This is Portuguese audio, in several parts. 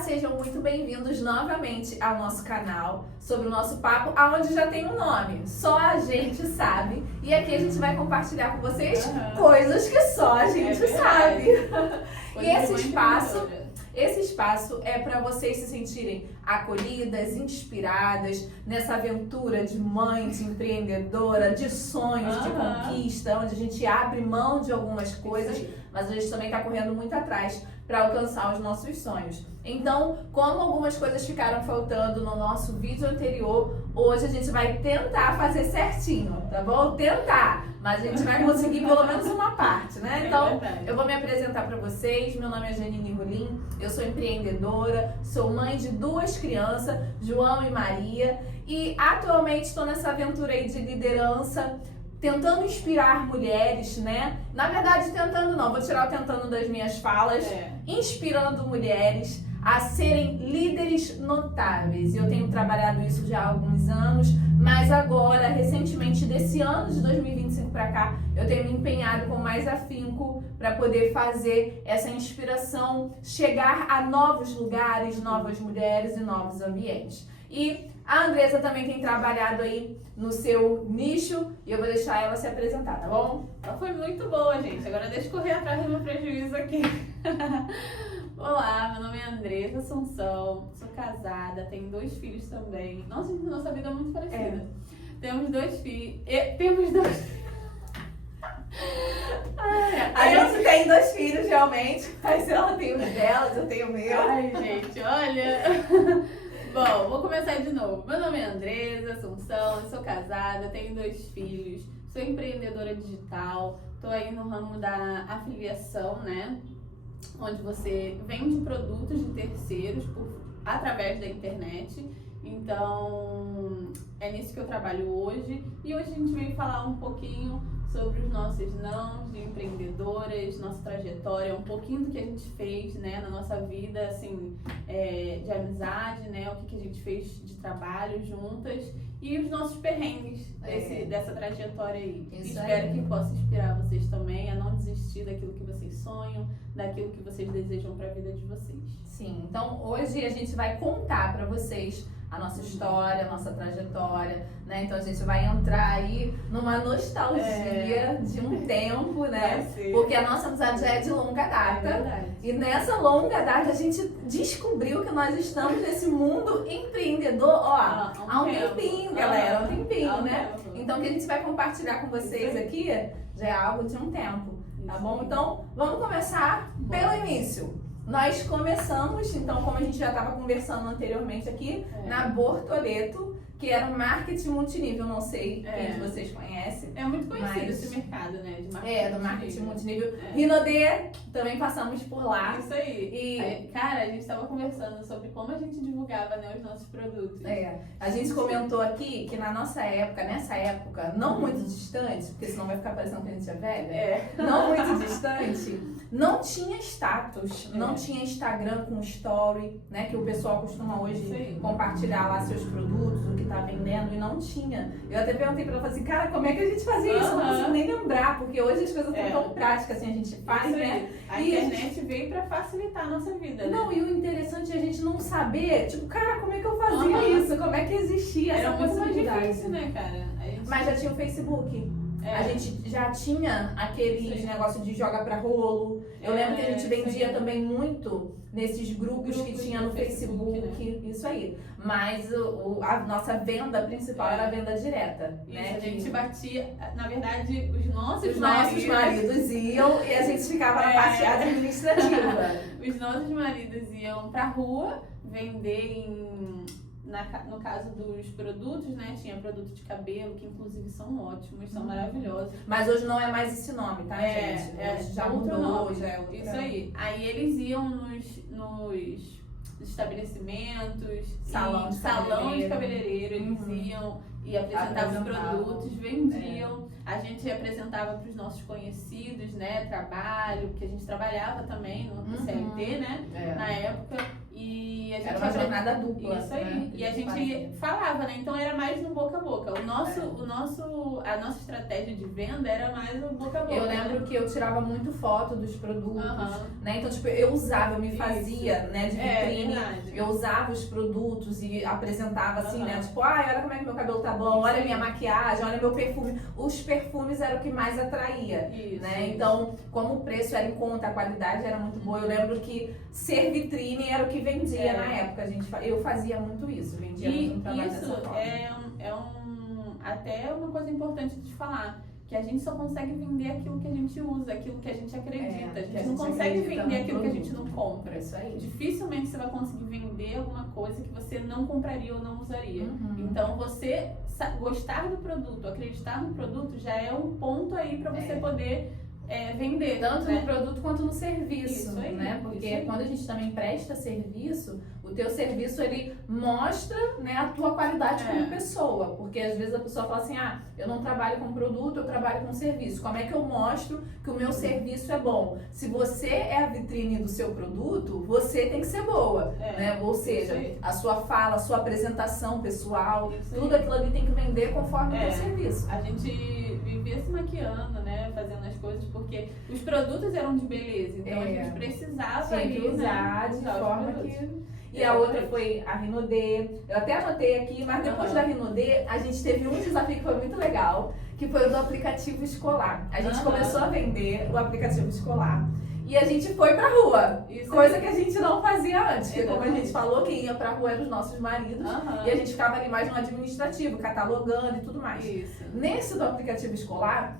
sejam muito bem-vindos novamente ao nosso canal sobre o nosso papo, aonde já tem um nome, só a gente sabe. E aqui a gente vai compartilhar com vocês coisas que só a gente sabe. E esse espaço é para vocês se sentirem acolhidas, inspiradas nessa aventura de mãe, de empreendedora, de sonhos, de conquista, onde a gente abre mão de algumas coisas, mas a gente também está correndo muito atrás para alcançar os nossos sonhos. Então, como algumas coisas ficaram faltando no nosso vídeo anterior, hoje a gente vai tentar fazer certinho, tá bom? Tentar, mas a gente vai conseguir pelo menos uma parte, né? Então, eu vou me apresentar para vocês. Meu nome é Janine Rolim, eu sou empreendedora, sou mãe de 2 crianças, João e Maria, e atualmente estou nessa aventura aí de liderança, tentando inspirar mulheres, né? Na verdade, tentando não, vou tirar o tentando das minhas falas, inspirando mulheres a serem líderes notáveis. Eu tenho trabalhado isso já há alguns anos, mas agora, recentemente, desse ano de 2025 para cá, eu tenho me empenhado com mais afinco para poder fazer essa inspiração chegar a novos lugares, novas mulheres e novos ambientes. E a Andressa também tem trabalhado aí no seu nicho e eu vou deixar ela se apresentar, tá bom? Ela foi muito boa, gente. Agora deixa eu correr atrás do meu prejuízo aqui. Olá, meu nome é Andressa Assunção, sou casada, tenho 2 filhos também. Nossa, nossa vida é muito parecida. Temos 2 filhos. Temos 2. A gente tem 2 filhos, realmente, mas ela tem os delas, eu tenho o meu. Ai, gente, olha. Bom, vou começar de novo. Meu nome é Andressa Assunção, sou casada, tenho 2 filhos, sou empreendedora digital, tô aí no ramo da afiliação, né? Onde você vende produtos de terceiros através da internet. Então, é nisso que eu trabalho hoje. E hoje a gente veio falar um pouquinho sobre os nossos nãos de empreendedoras, nossa trajetória, um pouquinho do que a gente fez, né, na nossa vida, assim, de amizade, né, o que a gente fez de trabalho juntas e os nossos perrengues dessa trajetória aí. Espero que possa inspirar vocês também a não desistir daquilo que vocês sonham, daquilo que vocês desejam para a vida de vocês. Sim, então hoje a gente vai contar para vocês a nossa história, a nossa trajetória, né? Então a gente vai entrar aí numa nostalgia de um tempo, né? Porque a nossa amizade já é de longa data. E nessa longa data a gente descobriu que nós estamos nesse mundo empreendedor, há um tempinho, galera, há um tempinho, né? Então o que a gente vai compartilhar com vocês aqui já é algo de um tempo, tá bom? Então vamos começar pelo início. Nós começamos, então, como a gente já estava conversando anteriormente aqui, na Bortoleto, que era um marketing multinível, não sei quem de vocês conhece. É muito conhecido esse mercado, né? De marketing do marketing multinível. Rinode, também passamos por lá. Isso aí. Aí, cara, a gente estava conversando sobre como a gente divulgava, né, os nossos produtos. A gente comentou aqui que nessa época, não muito distante, porque senão vai ficar parecendo que a gente é velha, não muito distante, não tinha status, não tinha Instagram com story, né, que o pessoal costuma hoje compartilhar lá seus produtos, o que tá vendendo, e não tinha. Eu até perguntei pra ela assim, cara, como é que a gente fazia isso? Eu não consigo nem lembrar, porque hoje as coisas estão tão práticas, assim, a gente faz, né? A internet veio pra facilitar a nossa vida, né? Não, e o interessante é a gente não saber, tipo, cara, como é que eu fazia isso? Como é que existia essa possibilidade? Era muito difícil, né, cara? Mas já tinha o Facebook. A gente já tinha aqueles negócios de joga pra rolo. Eu lembro que a gente vendia também muito nesses grupos que tinha no Facebook, né? Isso aí. Mas a nossa venda principal era a venda direta, né? A gente batia, na verdade, os nossos maridos iam e a gente ficava na parte administrativa. Os nossos maridos iam pra rua vender no caso dos produtos, né? Tinha produto de cabelo, que inclusive são ótimos, são maravilhosos. Mas hoje não é mais esse nome, tá, gente? Hoje já mudou, já é outro. Isso aí. Aí eles iam nos estabelecimentos, salão de cabeleireiro, eles iam e apresentavam os produtos, vendiam. A gente apresentava para os nossos conhecidos, né? Trabalho, porque a gente trabalhava também no CLT, né? Na época. E E a gente Era uma jornada dupla. Isso aí. Né? E a gente falava, né? Então era mais no boca a boca. A nossa estratégia de venda era mais no boca a boca. Eu lembro que eu tirava muito foto dos produtos, né? Então, tipo, eu me fazia, né, de vitrine. Eu usava os produtos e apresentava assim, né? Tipo, olha como é que meu cabelo tá bom, olha minha maquiagem, olha meu perfume. Os perfumes eram o que mais atraía, né? Então, como o preço era em conta, a qualidade era muito boa, eu lembro que ser vitrine era o que vendia na época. Eu fazia muito isso, vendia muito trabalho dessa forma. Até uma coisa importante de falar, que a gente só consegue vender aquilo que a gente usa, aquilo que a gente acredita. A gente não consegue vender aquilo que a gente não compra. Isso aí. Dificilmente você vai conseguir vender alguma coisa que você não compraria ou não usaria. Então, você gostar do produto, acreditar no produto, já é um ponto aí para você poder vender. Tanto no produto quanto no serviço, isso aí, né? Porque quando a gente também presta serviço, o teu serviço, ele mostra, né, a tua qualidade como pessoa. Porque às vezes a pessoa fala assim, eu não trabalho com produto, eu trabalho com serviço. Como é que eu mostro que o meu serviço é bom? Se você é a vitrine do seu produto, você tem que ser boa, né? Ou seja, a sua fala, a sua apresentação pessoal, tudo aquilo ali tem que vender conforme o teu serviço. A gente vivia se maquiando, né, fazendo as coisas, porque os produtos eram de beleza, então a gente precisava usar de forma que... E a outra foi a Rinodê. Eu até anotei aqui, mas depois da Rinodê, a gente teve um desafio que foi muito legal, que foi o do aplicativo escolar. A gente começou a vender o aplicativo escolar. E a gente foi pra rua, coisa que a gente não fazia antes, porque como a gente falou, quem ia pra rua eram os nossos maridos, e a gente ficava ali mais no administrativo, catalogando e tudo mais. Nesse do aplicativo escolar,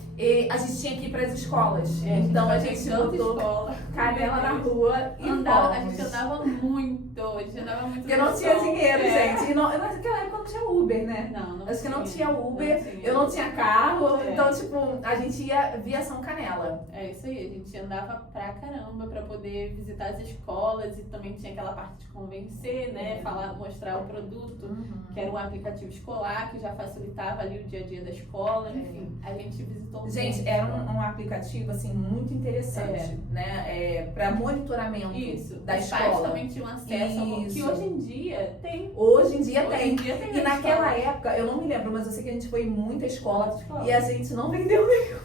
a gente tinha que ir pras escolas, então a gente botou canela na rua e a gente andava muito, porque não tinha dinheiro, gente, e naquela época não tinha Uber, né? Não acho que não tinha Uber, eu não tinha carro, então tipo, a gente ia via São Canela. É isso aí, a gente andava pra caramba pra poder visitar as escolas e também tinha aquela parte de convencer, né? Mostrar o produto, que era um aplicativo escolar que já facilitava ali o dia a dia da escola, enfim. A gente visitou Gente, era um aplicativo assim muito interessante, né? Pra monitoramento da escola. Os pais também tinham acesso ao que hoje em dia tem. Hoje em dia tem. E naquela época, eu não me lembro, mas eu sei que a gente foi em muita escola e a gente não vendeu nenhum.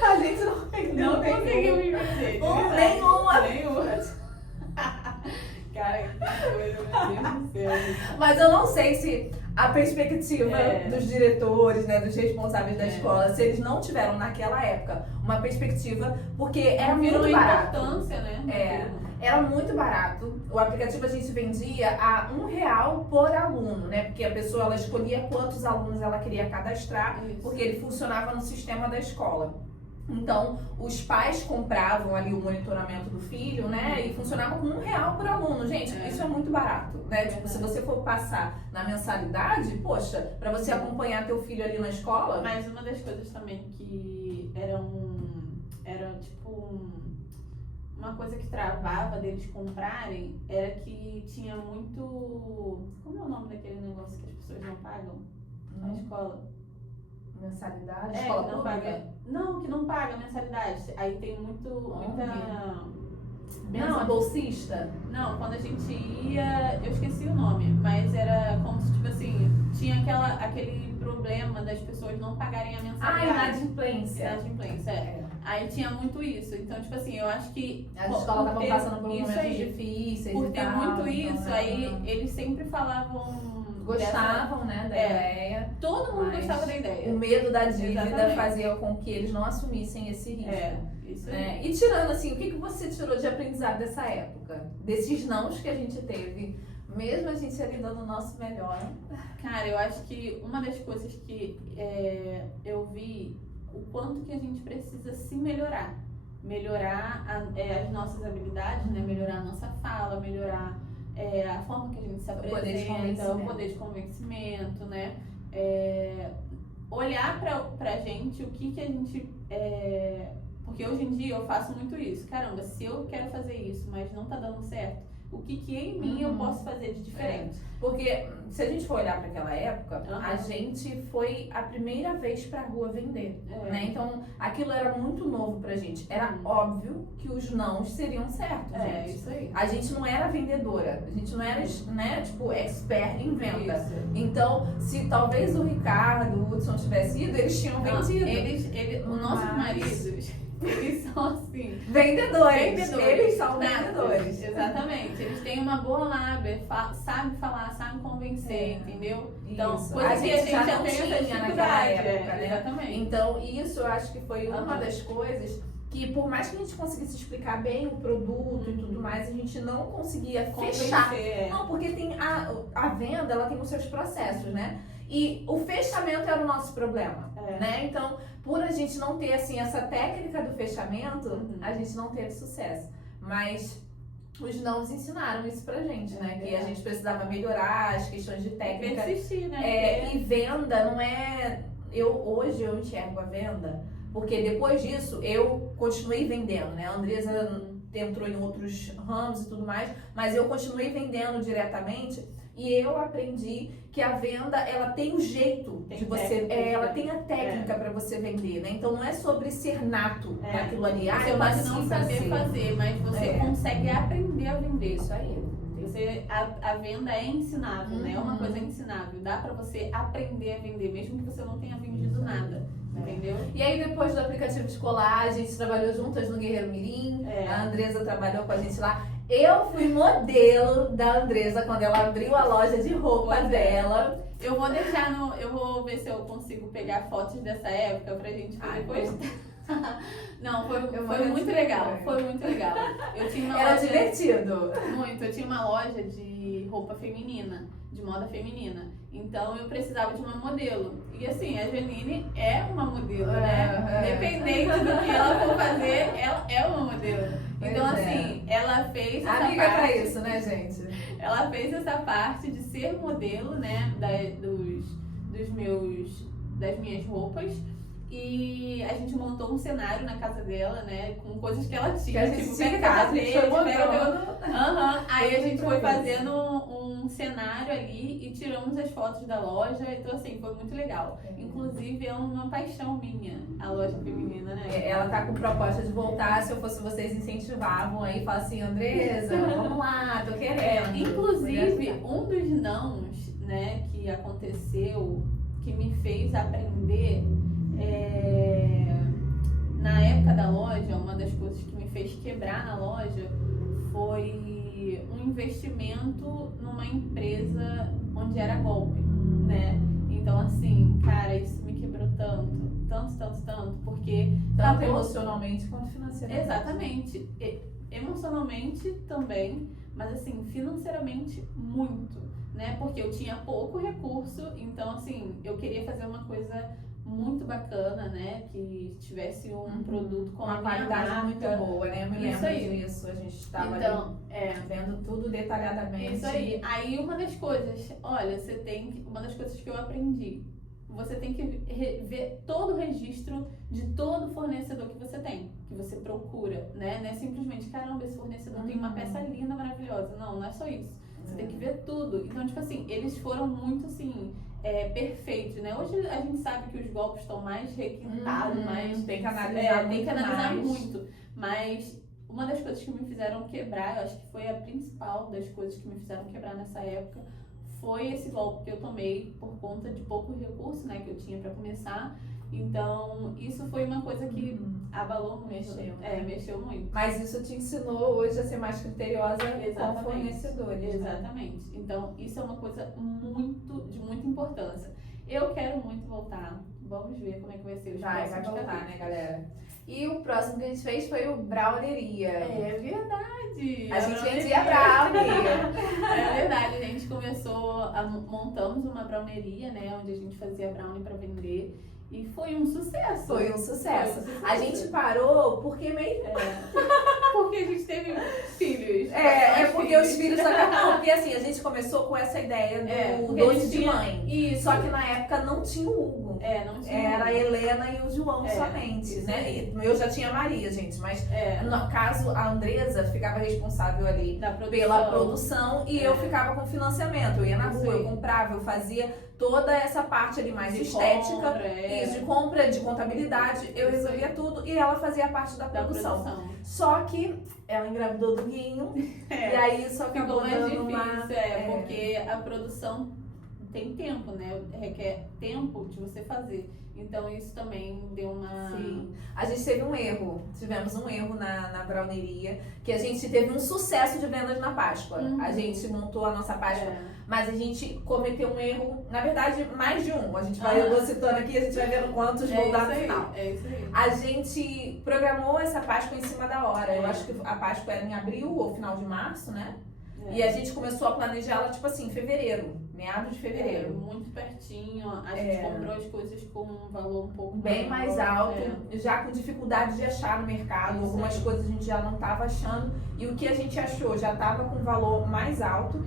A gente não vendeu conseguiu me vender. Nenhuma. Cara, que coisa, meu Deus do céu. Mas eu não sei se a perspectiva dos diretores, né, dos responsáveis da escola, se eles não tiveram naquela época uma perspectiva, porque era muito barato. Importância, né? Era muito barato. O aplicativo a gente vendia a R$1 por aluno, né? Porque a pessoa ela escolhia quantos alunos ela queria cadastrar, porque ele funcionava no sistema da escola. Então, os pais compravam ali o monitoramento do filho, né? E funcionava com R$1 por aluno. Gente, isso é muito barato, né? Tipo, se você for passar na mensalidade, poxa, pra você acompanhar teu filho ali na escola... Mas uma das coisas também que era tipo uma coisa que travava deles comprarem era que tinha muito... Como é o nome daquele negócio que as pessoas não pagam na escola? Mensalidade? Escola que não pública? paga. Não, que não paga mensalidade. Aí tem muita... Não, bolsista? Não, quando a gente ia... Eu esqueci o nome, mas era como se, tipo assim, tinha aquele problema das pessoas não pagarem a mensalidade. Inadimplência. Inadimplência, Aí tinha muito isso. Então, tipo assim, eu acho que... As escolas estavam passando por momentos difíceis por ter muito então, isso, aí eles sempre falavam... Gostavam, né, da ideia. Todo mundo gostava da ideia. O medo da dívida fazia com que eles não assumissem esse risco. Isso né? E tirando assim, o que você tirou de aprendizado dessa época? Desses nãos que a gente teve, mesmo a gente ali dando o nosso melhor. Cara, eu acho que uma das coisas que eu vi o quanto que a gente precisa se melhorar. Melhorar as nossas habilidades, né? Melhorar a nossa fala, melhorar a forma que a gente se apresenta, o poder de convencimento, né? Olhar pra gente o que a gente... Porque hoje em dia eu faço muito isso. Caramba, se eu quero fazer isso, mas não tá dando certo, o que em mim eu posso fazer de diferente. Porque se a gente for olhar para aquela época, a gente foi a primeira vez pra rua vender, né? Então, aquilo era muito novo pra gente. Era óbvio que os nãos seriam certos, gente. Isso aí. A gente não era vendedora, a gente não era, né, tipo, expert em venda. Isso. Então, se talvez o Ricardo, o Hudson tivesse ido, eles tinham vendido. Os nossos maridos, eles são assim. Vendedores. Eles são vendedores. Exatamente. Eles têm uma boa lábia, sabem falar, sabem convencer, entendeu? Então, coisa que a gente já não tinha naquela época, né? Exatamente. Então, isso eu acho que foi uma das coisas que, por mais que a gente conseguisse explicar bem o produto e tudo mais, a gente não conseguia fechar. Não, porque tem a venda, ela tem os seus processos, né? E o fechamento era o nosso problema, né? Então, por a gente não ter, assim, essa técnica do fechamento, a gente não teve sucesso. Mas os nãos ensinaram isso pra gente, né? Que a gente precisava melhorar as questões de técnica. Persistir, né? E venda não é... Hoje eu enxergo a venda, porque depois disso eu continuei vendendo, né? A Andresa entrou em outros ramos e tudo mais, mas eu continuei vendendo diretamente. E eu aprendi que a venda, ela tem um jeito de você... ela tem a técnica para você vender, né? Então, não é sobre ser nato naquilo ali. Você pode não saber fazer, mas você consegue aprender a vender. Isso aí. A venda é ensinável, né? É uma coisa ensinável. Dá para você aprender a vender, mesmo que você não tenha vendido nada. Entendeu? E aí, depois do aplicativo escolar, a gente trabalhou juntas no Guerreiro Mirim. A Andresa trabalhou com a gente lá. Eu fui modelo da Andresa quando ela abriu a loja de roupa dela. Eu vou ver se eu consigo pegar fotos dessa época pra gente poder postar. Não, foi muito legal. Foi muito legal. Eu tinha uma Era loja, divertido. Muito. Eu tinha uma loja de roupa feminina, de moda feminina. Então eu precisava de uma modelo. E assim, a Janine é uma modelo, né? Independente do que ela for fazer, ela é uma modelo. Então, assim, ela fez essa amiga parte... pra isso, né, gente? Ela fez essa parte de ser modelo, né, das minhas roupas. E a gente montou um cenário na casa dela, né, com coisas que ela tinha. Que a gente tinha casa, Aí a gente foi fazendo um cenário ali e tiramos as fotos da loja. Então, assim, foi muito legal. Inclusive, é uma paixão minha, a loja feminina, né? Ela tá com proposta de voltar. Se eu fosse vocês, incentivavam aí. Fala assim, Andresa, vamos lá, tô querendo. Inclusive, um dos nãos, né, que aconteceu, que me fez aprender... na época da loja, uma das coisas que me fez quebrar na loja foi um investimento numa empresa onde era golpe, né? Então, assim, cara, isso me quebrou tanto, porque... Tanto emocionalmente quanto financeiramente. Exatamente. Emocionalmente também, mas assim, financeiramente muito, né? Porque eu tinha pouco recurso, então, assim, eu queria fazer uma coisa... muito bacana, né? Que tivesse um produto com uma qualidade muito boa, né? Eu me lembro disso. A gente estava vendo tudo detalhadamente. Isso aí. Aí uma das coisas, olha, uma das coisas que eu aprendi, você tem que ver todo o registro de todo fornecedor que você tem, que você procura, né? Não é simplesmente, caramba, esse fornecedor tem uma peça linda, maravilhosa. Não é só isso. Você tem que ver tudo. Então, tipo assim, eles foram muito, assim... perfeito, né? Hoje a gente sabe que os golpes estão mais requintados, mais... Tem que analisar muito. Mas uma das coisas que me fizeram quebrar, eu acho que foi a principal das coisas que me fizeram quebrar nessa época, foi esse golpe que eu tomei por conta de pouco recurso, né? Que eu tinha pra começar. Então, isso foi uma coisa que abalou muito. Mexeu muito. Mas isso te ensinou hoje a ser mais criteriosa com fornecedores. Exatamente. Né? Então, isso é uma coisa de muita importância. Eu quero muito voltar. Vamos ver como é que vai ser os próximos Vai voltar, capítulos. né, galera? E o próximo que a gente fez foi o Browneria. É verdade. A gente vendia brownie. É verdade. A gente montamos uma browneria, né? Onde a gente fazia brownie pra vender. E foi um sucesso. Foi um sucesso. A gente parou porque meio... Porque a gente teve filhos. Porque porque os filhos não, porque assim, a gente começou com essa ideia do doce de mãe. Isso. Só que na época não tinha o Hugo. Não tinha. Era a Helena e o João somente, né? E eu já tinha a Maria, gente, mas no caso a Andresa ficava responsável ali pela produção e eu ficava com financiamento. Eu ia na rua, eu comprava, eu fazia toda essa parte ali mais de estética, de compra, de contabilidade, eu resolvia tudo e ela fazia a parte da produção. Só que ela engravidou do Guinho e aí isso acabou mais dando difícil, porque a produção tem tempo, né? Requer tempo de você fazer. Então isso também deu uma... Sim. A gente teve um erro. Tivemos um erro na browneria, que a gente teve um sucesso de vendas na Páscoa. A gente montou a nossa Páscoa, mas a gente cometeu um erro, na verdade, mais de um. A gente vai, eu vou citando aqui, a gente vai vendo quantos vão dar no final. É isso aí. A gente programou essa Páscoa em cima da hora. Eu acho que a Páscoa era em abril ou final de março, né? E a gente começou a planejar ela, tipo assim, em fevereiro, meados de fevereiro. Muito pertinho, a gente comprou as coisas com um valor um pouco bem mais alto, já com dificuldade de achar no mercado, algumas coisas a gente já não estava achando, e o que a gente achou já estava com um valor mais alto.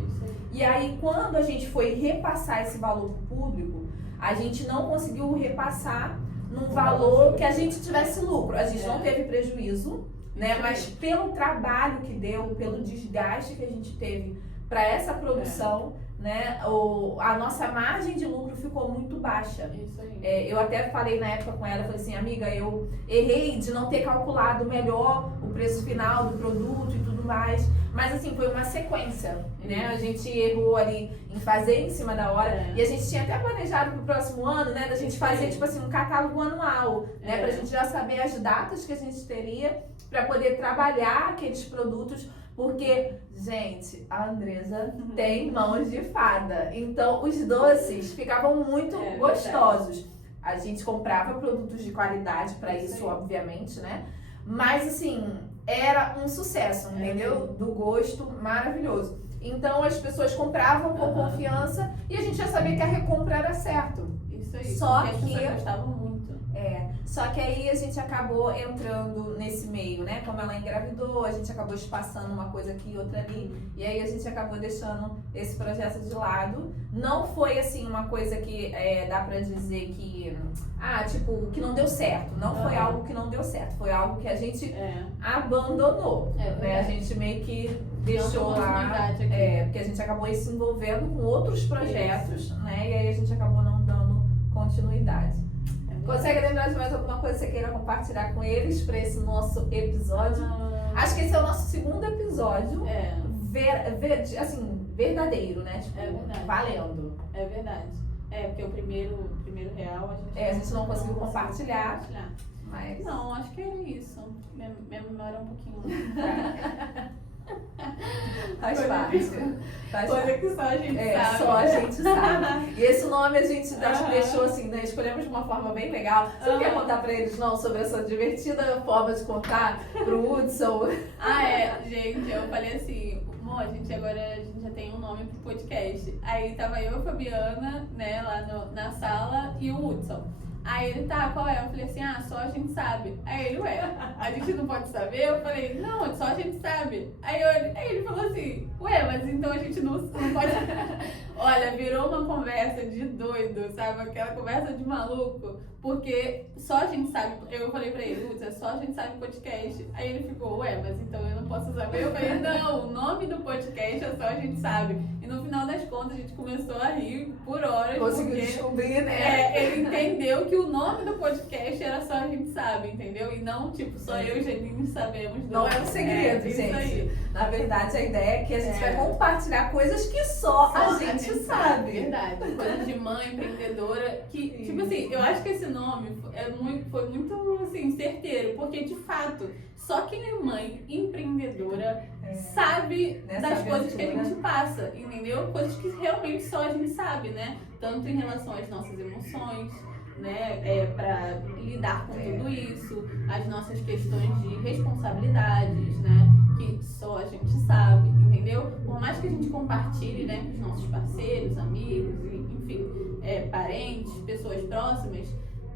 E aí, quando a gente foi repassar esse valor para o público, a gente não conseguiu repassar num valor que a gente tivesse lucro. A gente não teve prejuízo, né? Mas pelo trabalho que deu, pelo desgaste que a gente teve para essa produção, né? A nossa margem de lucro ficou muito baixa. Isso aí. Eu até falei na época com ela, falei assim, amiga, eu errei de não ter calculado melhor o preço final do produto e tudo mais. Mas assim, foi uma sequência, né? A gente errou ali em fazer em cima da hora. E a gente tinha até planejado pro próximo ano, né? Da gente fazer, tipo assim, um catálogo anual, né? Pra gente já saber as datas que a gente teria pra poder trabalhar aqueles produtos. Porque, gente, a Andresa tem mãos de fada. Então, os doces ficavam muito gostosos. Verdade. A gente comprava produtos de qualidade para isso, obviamente, né? Mas, assim, era um sucesso, entendeu? Do gosto maravilhoso. Então, as pessoas compravam com confiança e a gente já sabia que a recompra era certo. Isso aí. Só porque que... as pessoas gostavam muito. Só que aí a gente acabou entrando nesse meio, né? Como ela engravidou, a gente acabou espaçando uma coisa aqui e outra ali. E aí a gente acabou deixando esse projeto de lado. Não foi, assim, uma coisa que dá pra dizer que... tipo, que não deu certo. Não foi algo que não deu certo. Foi algo que a gente abandonou. Né? A gente meio que deixou lá. Porque a gente acabou se envolvendo com outros projetos, né? E aí a gente acabou não dando continuidade. Consegue lembrar de mais alguma coisa que você queira compartilhar com eles para esse nosso episódio? Acho que esse é o nosso segundo episódio. Assim, verdadeiro, né? Tipo, valendo. É verdade. Porque o primeiro real a gente não conseguiu compartilhar. Mas... Não, acho que era isso. Minha memória é um pouquinho... Faz parte. Coisa que só a gente sabe. Só a gente sabe. E esse nome a gente deixou assim, né? Escolhemos de uma forma bem legal. Você não quer contar pra eles, não, sobre essa divertida forma de contar pro Hudson? Gente, eu falei assim, a gente já tem um nome pro podcast. Aí tava eu e a Fabiana, né, lá na sala, e o Hudson. Aí ele, qual é? Eu falei assim, só a gente sabe. Aí ele, a gente não pode saber? Eu falei, não, só a gente sabe. Aí ele falou assim, mas então a gente não pode... Olha, virou uma conversa de doido, sabe? Aquela conversa de maluco. Porque só a gente sabe... Eu falei pra ele, só a gente sabe podcast. Aí ele ficou, mas então eu não posso saber? Eu falei, não, o nome do podcast é só a gente sabe. E no final das contas a gente começou a rir por horas. Conseguiu descobrir, né? Ele entendeu que o nome do podcast era só a gente sabe, entendeu? E não, tipo, só eu e Janine sabemos. Não é um segredo, gente. Na verdade, a ideia é que a gente vai compartilhar coisas que só a gente sabe. Verdade. Coisas de mãe, empreendedora, que, tipo assim, eu acho que esse nome foi muito, assim, certeiro, porque, de fato, só quem é mãe empreendedora sabe das coisas que a gente passa, entendeu? Coisas que realmente só a gente sabe, né? Tanto em relação às nossas emoções, né, para lidar com tudo isso, as nossas questões de responsabilidades, né, que só a gente sabe, entendeu? Por mais que a gente compartilhe, né, com os nossos parceiros, amigos, enfim, parentes, pessoas próximas,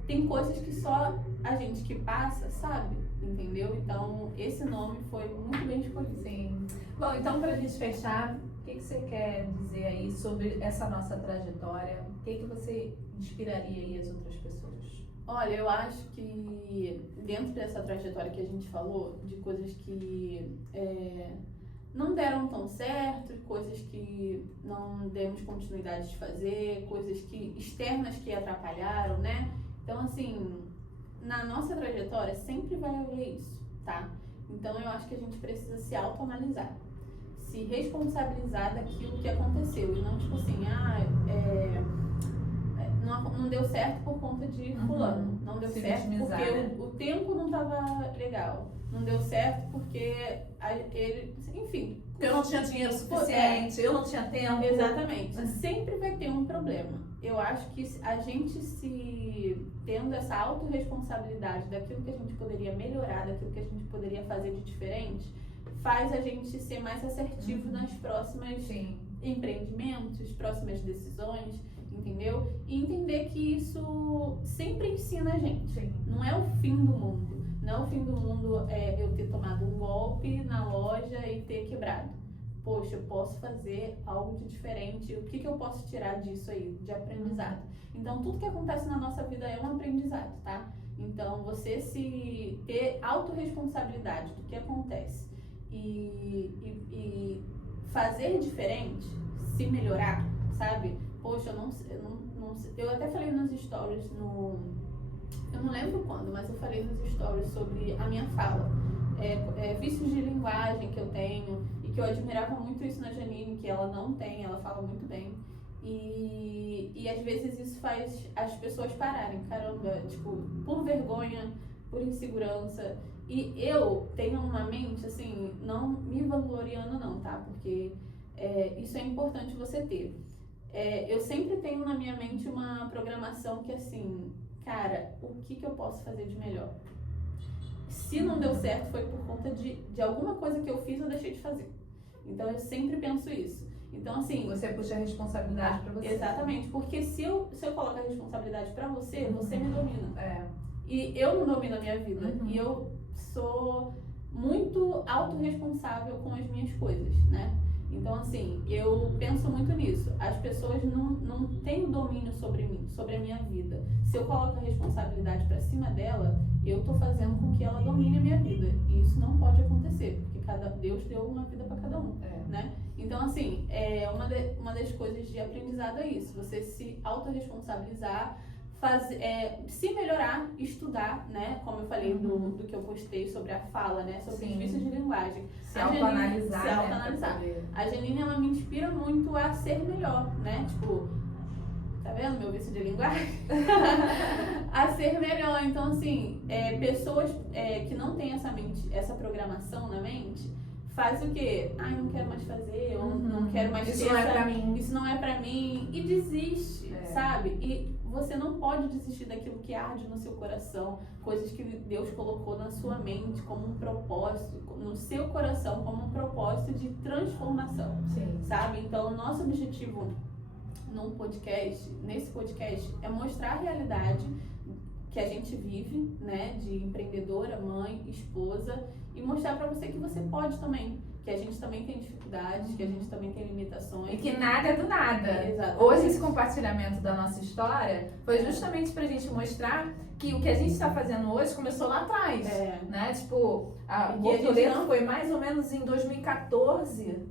tem coisas que só a gente que passa sabe, entendeu? Então, esse nome foi muito bem escolhido. Sim. Bom, então pra gente fechar, o que você quer dizer aí sobre essa nossa trajetória? O que você inspiraria aí as outras pessoas? Olha, eu acho que dentro dessa trajetória que a gente falou, de coisas que não deram tão certo, coisas que não demos continuidade de fazer, coisas externas que atrapalharam, né? Então, assim, na nossa trajetória sempre vai haver isso, tá? Então, eu acho que a gente precisa se autoanalisar, se responsabilizar daquilo que aconteceu e não tipo assim, não deu certo por conta de fulano, não deu certo porque né? o tempo não estava legal, não deu certo porque ele, enfim. Porque eu não tinha dinheiro suficiente, eu não tinha tempo. Exatamente, sempre vai ter um problema. Eu acho que a gente tendo essa autorresponsabilidade daquilo que a gente poderia melhorar, daquilo que a gente poderia fazer de diferente, faz a gente ser mais assertivo nas próximas empreendimentos, próximas decisões, entendeu? E entender que isso sempre ensina a gente. Sim. Não é o fim do mundo. Não é o fim do mundo eu ter tomado um golpe na loja e ter quebrado. Poxa, eu posso fazer algo de diferente. O que eu posso tirar disso aí, de aprendizado? Então, tudo que acontece na nossa vida é um aprendizado, tá? Então, você se ter autorresponsabilidade do que acontece e fazer diferente, se melhorar, sabe? Poxa, eu não sei. Eu até falei nos stories, eu não lembro quando, mas eu falei nos stories sobre a minha fala. Vícios de linguagem que eu tenho e que eu admirava muito isso na Janine, que ela não tem, ela fala muito bem. E às vezes isso faz as pessoas pararem, caramba, tipo, por vergonha, por insegurança. E eu tenho uma mente, assim, não me vangloriando não, tá? Porque isso é importante você ter. Eu sempre tenho na minha mente uma programação que, assim, cara, o que eu posso fazer de melhor? Se não deu certo, foi por conta de alguma coisa que eu fiz ou deixei de fazer. Então, eu sempre penso isso. Então, assim... Você puxa a responsabilidade pra você. Exatamente. Porque se eu coloco a responsabilidade pra você, você me domina. E eu não domino a minha vida. E eu sou muito autorresponsável com as minhas coisas, né? Então, assim, eu penso muito nisso. As pessoas não têm domínio sobre mim, sobre a minha vida. Se eu coloco a responsabilidade pra cima dela, eu tô fazendo com que ela domine a minha vida. E isso não pode acontecer, porque Deus deu uma vida pra cada um, né? Então, assim, uma das coisas de aprendizado é isso. Você se autorresponsabilizar, se melhorar, estudar, né? Como eu falei do que eu postei sobre a fala, né? Sobre os vícios de linguagem. Se autoanalisar. Né? A Janine, ela me inspira muito a ser melhor, né? Tipo, tá vendo meu vício de linguagem? A ser melhor. Então, assim, pessoas que não têm essa programação na mente, faz o quê? Ai, não quero mais fazer, eu não quero mais isso não é pra mim. Isso não é pra mim. E desiste, sabe? E você não pode desistir daquilo que arde no seu coração, coisas que Deus colocou na sua mente como um propósito, no seu coração como um propósito de transformação, sabe? Então, o nosso objetivo nesse podcast, é mostrar a realidade que a gente vive, né, de empreendedora, mãe, esposa, e mostrar pra você que você pode também, que a gente também tem dificuldades, que a gente também tem limitações. E que nada é do nada. Exatamente. Hoje esse compartilhamento da nossa história foi justamente pra gente mostrar que o que a gente tá fazendo hoje começou lá atrás, né? Tipo, o Bortoleto foi mais ou menos em 2014,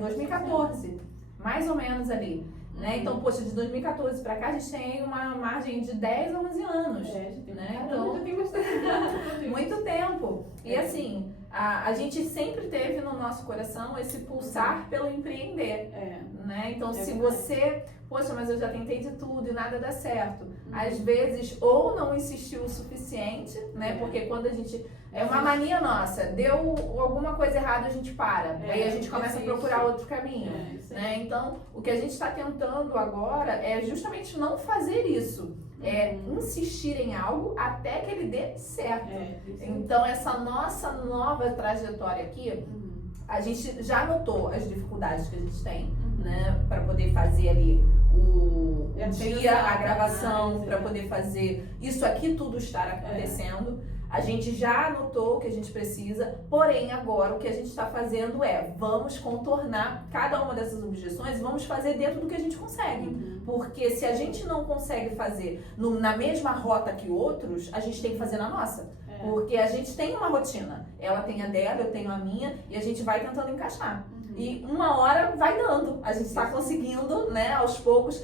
2014, mais ou menos ali. Né? Então, poxa, de 2014 pra cá a gente tem uma margem de 10 a 11 anos. Né? Então, já tem bastante tempo. Muito tempo. E assim, a gente sempre teve no nosso coração esse pulsar pelo empreender. Né? Então, se você, poxa, mas eu já tentei de tudo e nada dá certo. Às vezes, ou não insistiu o suficiente, né? Porque quando a gente... É uma mania nossa, deu alguma coisa errada, a gente para. Aí a gente começa a procurar outro caminho. Né? Então, o que a gente está tentando agora é justamente não fazer isso. Insistir em algo até que ele dê certo. Então, essa nossa nova trajetória aqui, a gente já notou as dificuldades que a gente tem, né? Para poder fazer ali o dia, a gravação, para poder fazer isso aqui tudo estar acontecendo. A gente já anotou o que a gente precisa, porém agora o que a gente está fazendo é, vamos contornar cada uma dessas objeções e vamos fazer dentro do que a gente consegue. Porque se a gente não consegue fazer na mesma rota que outros, a gente tem que fazer na nossa. Porque a gente tem uma rotina. Ela tem a dela, eu tenho a minha, e a gente vai tentando encaixar. E uma hora vai dando. A gente está conseguindo, né, aos poucos.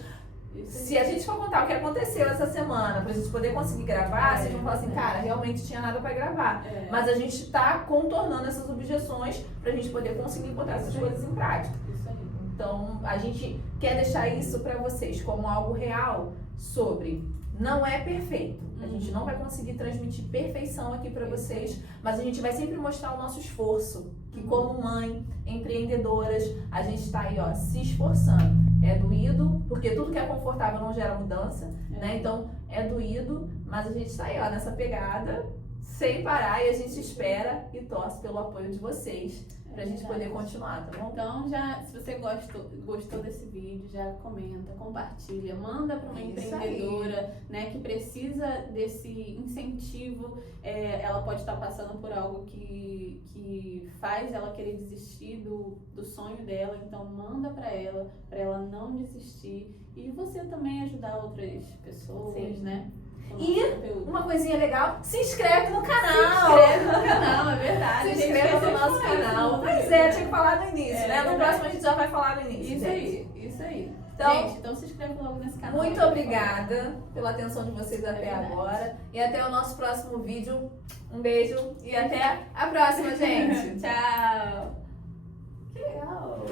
Se a gente for contar o que aconteceu essa semana, pra gente poder conseguir gravar, vocês vão falar assim, cara, realmente tinha nada pra gravar. Mas a gente tá contornando essas objeções pra gente poder conseguir botar essas coisas em prática. Então, a gente quer deixar isso pra vocês como algo real sobre não é perfeito. A gente não vai conseguir transmitir perfeição aqui pra vocês, mas a gente vai sempre mostrar o nosso esforço. Que como mãe, empreendedoras, a gente tá aí, ó, se esforçando. É doído, porque tudo que é confortável não gera mudança, né? Então, é doído, mas a gente tá aí, ó, nessa pegada, sem parar, e a gente espera e torce pelo apoio de vocês. Pra gente poder continuar, tá bom? Então, se você gostou desse vídeo, já comenta, compartilha, manda para uma empreendedora, né, que precisa desse incentivo. Ela pode estar passando por algo que faz ela querer desistir do sonho dela. Então, manda para ela não desistir. E você também ajudar outras pessoas, né? E uma coisinha legal, se inscreve no canal! Se inscreve no canal, é verdade. Se inscreva no nosso canal. Pois é, tinha que falar no início, né? No próximo a gente já vai falar no início. Isso aí. Então, Então se inscreve logo nesse canal. Muito obrigada pela atenção de vocês até agora. E até o nosso próximo vídeo. Um beijo e até a próxima, gente! Tchau! Que legal!